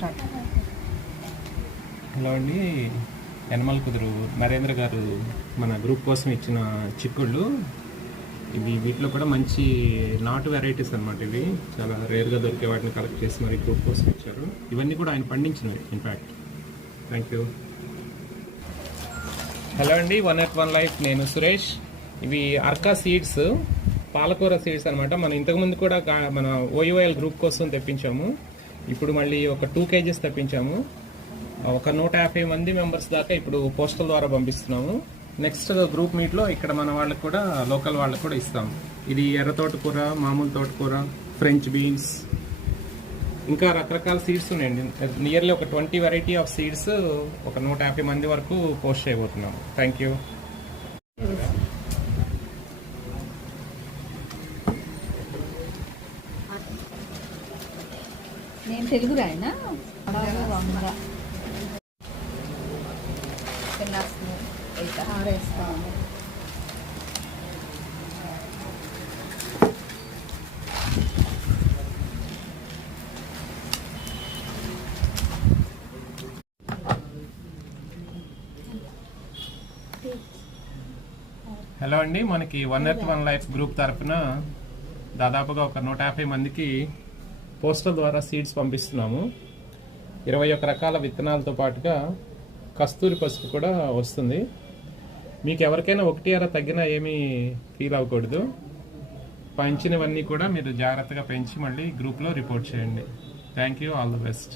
Hello అండి, యనమల కుదురు నరేంద్ర గారు మన గ్రూప్ కోసం ఇచ్చిన చిక్కుళ్ళు. ఇవి వీటిలో కూడా మంచి నాటు వెరైటీస్ అనమాట. ఇవి చాలా రేర్గా దొరికే వాటిని కలెక్ట్ చేసి మరి గ్రూప్ కోసం ఇచ్చారు. ఇవన్నీ కూడా ఆయన పండించినవి ఇన్ఫ్యాక్ట్. Thank you. హలో అండి, 1@1 లైఫ్, నేను సురేష్. ఇవి అర్కా సీడ్స్, పాలకూర సీడ్స్ అనమాట. మనం ఇంతకుముందు కూడా మన OUL గ్రూప్ కోసం తెప్పించాము. ఇప్పుడు మళ్ళీ ఒక 2 kgs తెప్పించాము. ఒక 150 మంది మెంబర్స్ దాకా ఇప్పుడు పోస్టల్ ద్వారా పంపిస్తున్నాము. నెక్స్ట్ గ్రూప్ మీట్లో ఇక్కడ మన వాళ్ళకి కూడా, లోకల్ వాళ్ళకి కూడా ఇస్తాము. ఇది ఎర్ర తోటకూర, మామూలు తోటకూర, ఫ్రెంచ్ బీన్స్, ఇంకా రకరకాల సీడ్స్ ఉన్నాయండి. నియర్లీ ఒక 20 వెరైటీ ఆఫ్ సీడ్స్ ఒక 150 మంది వరకు పోస్ట్ చేయబోతున్నాము. Thank you. నేను తెలుగు రాయనా ఆరేస్తాను. హలో అండి, మనకి 1@1 లైఫ్ గ్రూప్ తరఫున దాదాపుగా ఒక 150 మందికి పోస్టల్ ద్వారా సీడ్స్ పంపిస్తున్నాము. 21 రకాల విత్తనాలతో పాటుగా కస్తూరి పసుపు కూడా వస్తుంది. మీకు ఎవరికైనా 1 అర తగ్గినా ఏమీ ఫీల్ అవ్వకూడదు. పెంచినవన్నీ కూడా మీరు జాగ్రత్తగా పెంచి మళ్ళీ గ్రూప్లో రిపోర్ట్ చేయండి. Thank you, all the best.